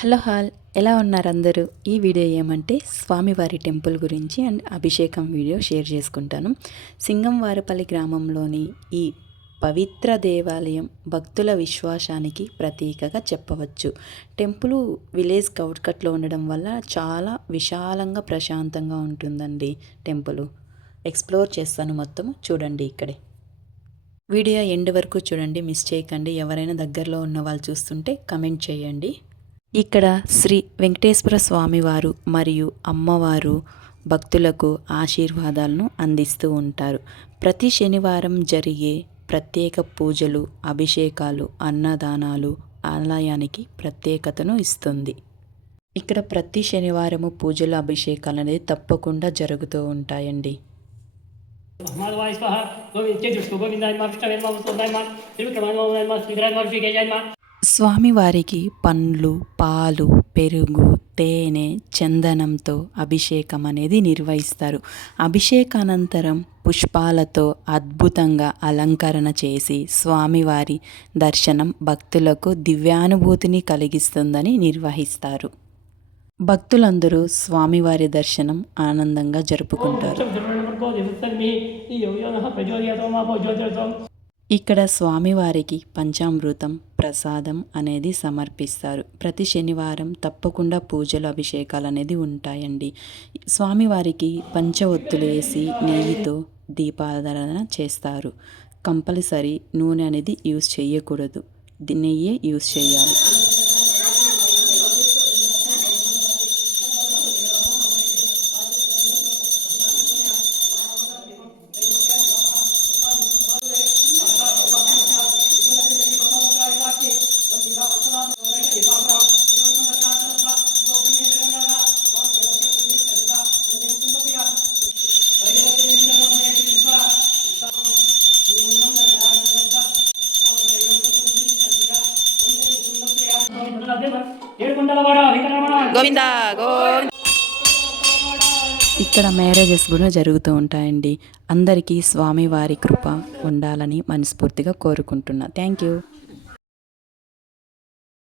Hello ఎలా ఉన్నారు అందరూ? ఈ వీడియో ఏమంటే స్వామివారి టెంపుల్ గురించి అండ్ అభిషేకం వీడియో షేర్ చేసుకుంటాను. సింగంవారపల్లి గ్రామంలోని ఈ పవిత్ర దేవాలయం భక్తుల విశ్వాసానికి ప్రతీకగా చెప్పవచ్చు. టెంపుల్ విలేజ్ అవుట్‌కట్‌లో ఉండడం వల్ల చాలా విశాలంగా ప్రశాంతంగా ఉంటుందండి టెంపుల్. ఎక్స్‌ప్లోర్ చేస్తాను మొత్తం చూడండి ఇక్కడే. వీడియో ఎండ్ వరకు చూడండి, మిస్ చేయకండి. ఎవరైనా దగ్గరలో ఉన్న వాళ్ళు చూస్తుంటే కమెంట్ చేయండి. ఇక్కడ శ్రీ వెంకటేశ్వర స్వామివారు మరియు అమ్మవారు భక్తులకు ఆశీర్వాదాలను అందిస్తూ ఉంటారు. ప్రతి శనివారం జరిగే ప్రత్యేక పూజలు, అభిషేకాలు, అన్నదానాలు ఆలయానికి ప్రత్యేకతను ఇస్తుంది. ఇక్కడ ప్రతి శనివారము పూజలు, అభిషేకాలు అనేది తప్పకుండా జరుగుతూ ఉంటాయండి. స్వామివారికి పండ్లు, పాలు, పెరుగు, తేనె, చందనంతో అభిషేకం అనేది నిర్వహిస్తారు. అభిషేకానంతరం పుష్పాలతో అద్భుతంగా అలంకరణ చేసి స్వామివారి దర్శనం భక్తులకు దివ్యానుభూతిని కలిగిస్తుందని నిర్వహిస్తారు. భక్తులందరూ స్వామివారి దర్శనం ఆనందంగా జరుపుకుంటారు. ఇక్కడ స్వామివారికి పంచామృతం ప్రసాదం అనేది సమర్పిస్తారు. ప్రతి శనివారం తప్పకుండా పూజలు, అభిషేకాలు అనేది ఉంటాయండి. స్వామివారికి పంచవొత్తులు వేసి నెయ్యితో దీపారాధన చేస్తారు. కంపల్సరీ నూనె అనేది యూజ్ చేయకూడదు, నెయ్యే యూజ్ చేయాలి. గోవిందా గోవింద. ఇక్కడ మ్యారేజెస్ కూడా జరుగుతూ ఉంటాయండి. అందరికీ స్వామివారి కృప ఉండాలని మనస్ఫూర్తిగా కోరుకుంటున్నా. Thank you.